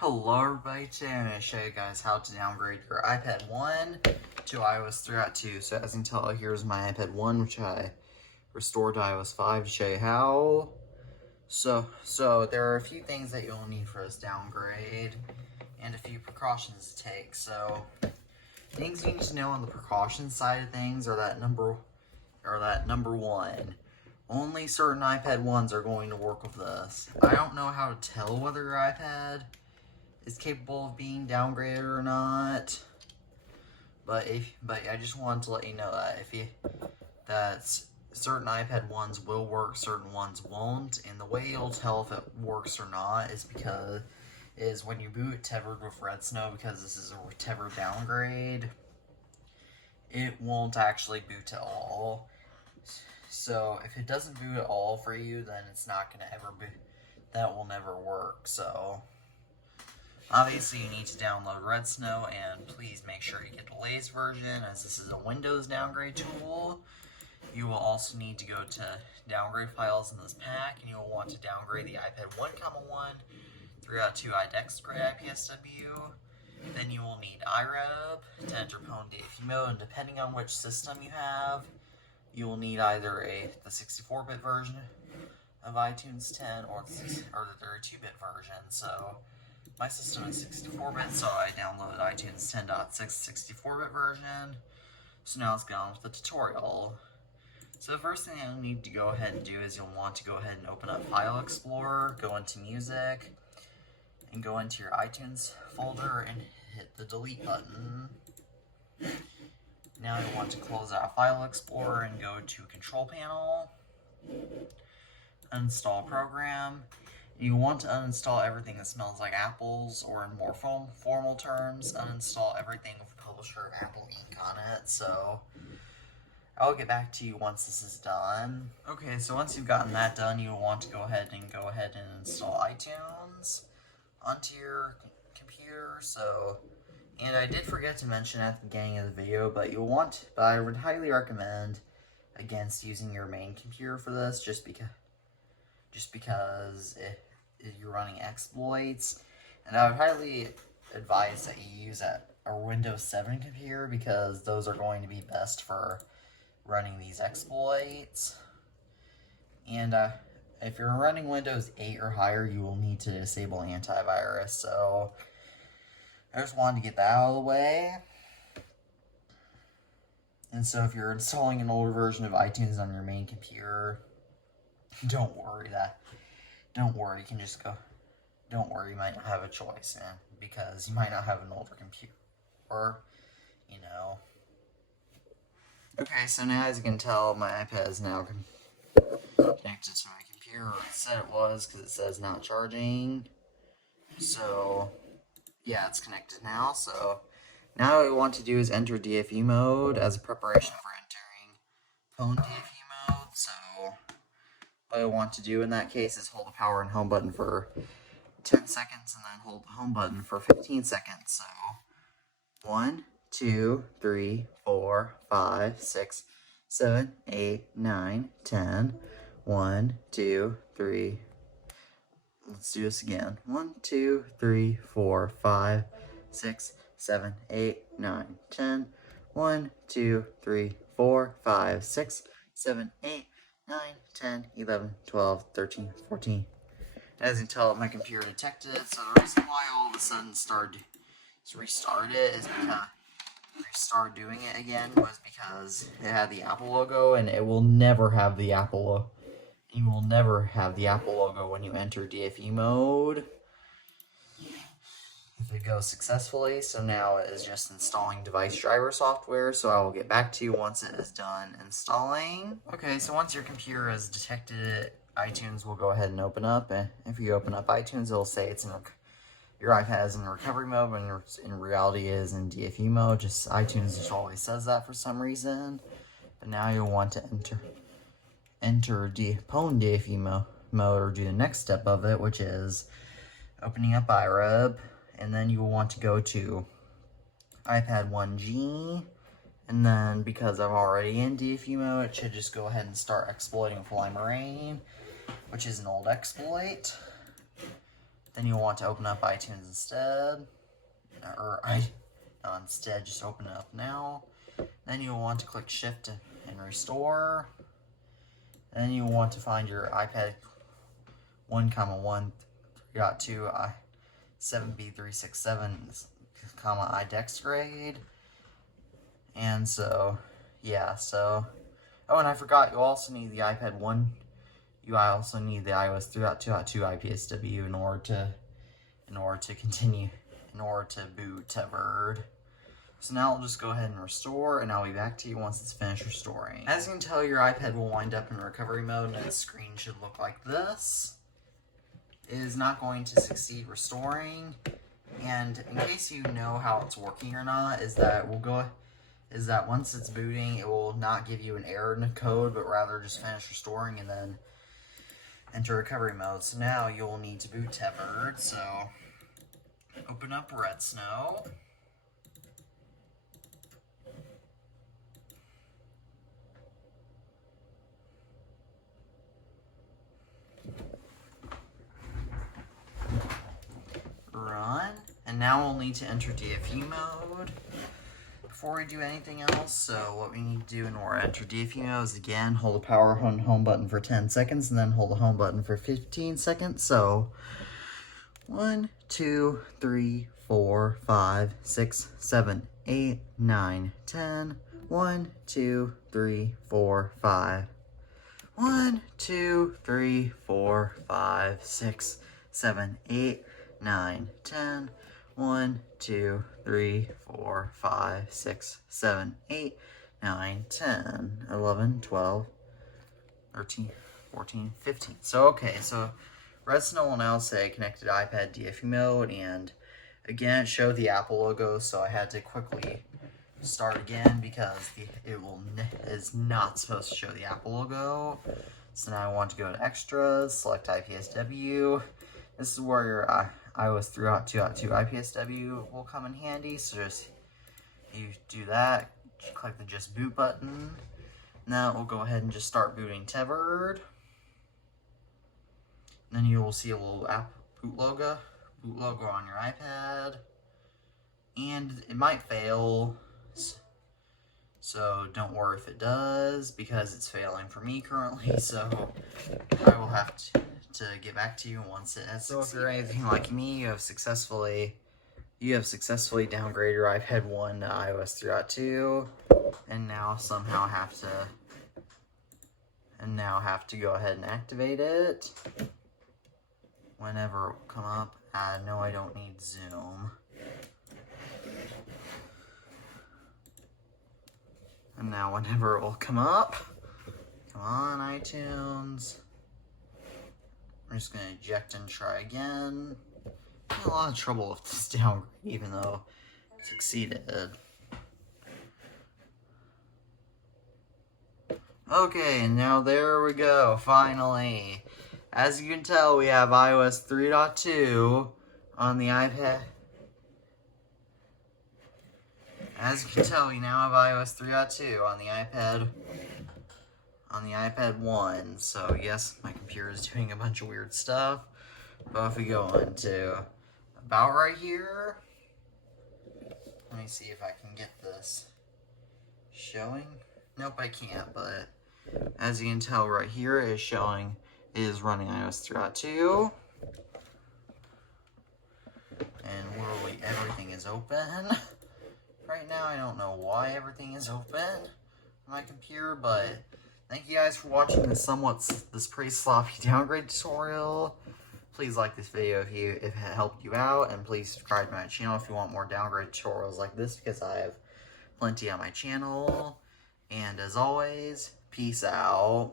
Hello everybody, today I'm going to show you guys how to downgrade your iPad 1 to iOS 3.2. So as you can tell, here's my iPad 1, which I restored to iOS 5 to show you how. So there are a few things that you'll need for this downgrade and a few precautions to take. So things you need to know on the precaution side of things are that number one. Only certain iPad 1s are going to work with this. I don't know how to tell whether your iPad is capable of being downgraded or not, but I just wanted to let you know that certain iPad 1s will work, certain ones won't, and the way you'll tell if it works or not is when you boot Tethered with Red Snow, because this is a Tethered downgrade, it won't actually boot at all. So if it doesn't boot at all for you, then it's not going to ever boot. That will never work. So obviously, you need to download Red Snow, and please make sure you get the latest version, as this is a Windows downgrade tool. You will also need to go to downgrade files in this pack, and you will want to downgrade the iPad 1, 3.2 iDexgrade IPSW. Then you will need iRub to enter Dfv Mode, and depending on which system you have, you will need either the 64-bit version of iTunes 10 or the 32-bit version. So my system is 64-bit, so I downloaded iTunes 10.6 64-bit version. So now let's get on with the tutorial. So the first thing you'll need to go ahead and do is you'll want to go ahead and open up File Explorer, go into Music, and go into your iTunes folder and hit the delete button. Now you'll want to close out File Explorer and go to Control Panel, Uninstall Program. You want to uninstall everything that smells like apples, or in more formal terms, uninstall everything with the publisher of Apple ink on it. So I'll get back to you once this is done. Okay, so once you've gotten that done, you'll want to go ahead and install iTunes onto your computer. And I did forget to mention at the beginning of the video, but I would highly recommend against using your main computer for this, just because you're running exploits, and I would highly advise that you use a Windows 7 computer, because those are going to be best for running these exploits. And if you're running Windows 8 or higher, you will need to disable antivirus. So I just wanted to get that out of the way. And so if you're installing an older version of iTunes on your main computer, don't worry, you can just go. Don't worry, you might not have a choice, man, because you might not have an older computer, or, Okay, so now as you can tell, my iPad is now connected to my computer, or it said it was, because it says not charging. So yeah, it's connected now. So now what we want to do is enter Dfv Mode as a preparation for entering Dfv Mode. So what I want to do in that case is hold the power and home button for 10 seconds and then hold the home button for 15 seconds. So 1, 2, 3, 4, 5, 6, 7, 8, 9, 10. 1, 2, 3. Let's do this again. 1, 2, 3, 4, 5, 6, 7, 8, 9, 10. 1, 2, 3, 4, 5, 6, 7, 8, 9, 10, 11, 12, 13, 14. As you can tell, my computer detected it, so the reason why all of a sudden restarted it is because restarted doing it again was because it had the Apple logo, and it will never have the Apple logo. You will never have the Apple logo when you enter Dfv Mode if it goes successfully. So now it is just installing device driver software, so I will get back to you once it is done installing. Okay, so once your computer has detected it, iTunes will go ahead and open up. And if you open up iTunes, it'll say it's in your iPad is in recovery mode, when in reality it is in Dfv Mode. iTunes just always says that for some reason. But now you'll want to enter Dfv Mode, or do the next step of it, which is opening up iRub, and then you will want to go to iPad 1G, and then because I'm already in Dfv Mode, it should just go ahead and start exploiting Fly Marine, which is an old exploit. Then you'll want to open up iTunes instead. Instead, just open it up now. Then you'll want to click Shift and Restore. Then you'll want to find your iPad 1,1 3.2 7B367, iDexgrade. And so, yeah, so, oh, and I forgot, you also need the iPad 1. You also need the iOS 3.2.2 IPSW in order to boot Tethered. So now I'll just go ahead and restore, and I'll be back to you once it's finished restoring. As you can tell, your iPad will wind up in recovery mode, and its screen should look like this. It is not going to succeed restoring, and in case you know how it's working or not, is that once it's booting, it will not give you an error in the code, but rather just finish restoring and then enter recovery mode. So now you'll need to boot Tethered. So open up Red Snow. Run. And now we'll need to enter Dfv Mode before we do anything else. So what we need to do in order to enter Dfv Mode is, again, hold the power home button for 10 seconds and then hold the home button for 15 seconds. So 1, 2, 3, 4, 5, 6, 7, 8, 9, 10. 1, 2, 3, 4, 5. 1, 2, 3, 4, 5, 6, 7, 8, 9, 10. 1, 2, 3, 4, 5, 6, 7, 8, 9, 10, 11, 12, 13, 14, 15. So, okay, so Red Snow will now say connected iPad Dfv Mode, and again, it showed the Apple logo, so I had to quickly start again because it is not supposed to show the Apple logo. So now I want to go to Extras, select IPSW. This is where your iOS 3.2.2 IPSW will come in handy. So just you do that, click the Just Boot button. Now we'll go ahead and just start booting Tethered. Then you will see a little app boot logo on your iPad, and it might fail. So don't worry if it does, because it's failing for me currently. So I will have to get back to you once it has succeeded. So if you're anything like me, you have successfully downgraded your iPad 1 to iOS 3.2, and now somehow have to go ahead and activate it. Whenever it will come up, no, I don't need Zoom. And now whenever it will come up, come on, iTunes. I'm just going to eject and try again. I had a lot of trouble with this downgrade, even though it succeeded. Okay, now there we go, finally. As you can tell, we have iOS 3.2 on the iPad. As you can tell, we now have iOS 3.2 on the iPad 1. So yes, my computer is doing a bunch of weird stuff. But if we go into About right here, let me see if I can get this showing. Nope, I can't, but as you can tell right here, it is showing it is running iOS 3.2. And literally everything is open. Right now, I don't know why everything is open on my computer, but thank you guys for watching this pretty sloppy downgrade tutorial. Please like this video if it helped you out, and please subscribe to my channel if you want more downgrade tutorials like this, because I have plenty on my channel. And as always, peace out.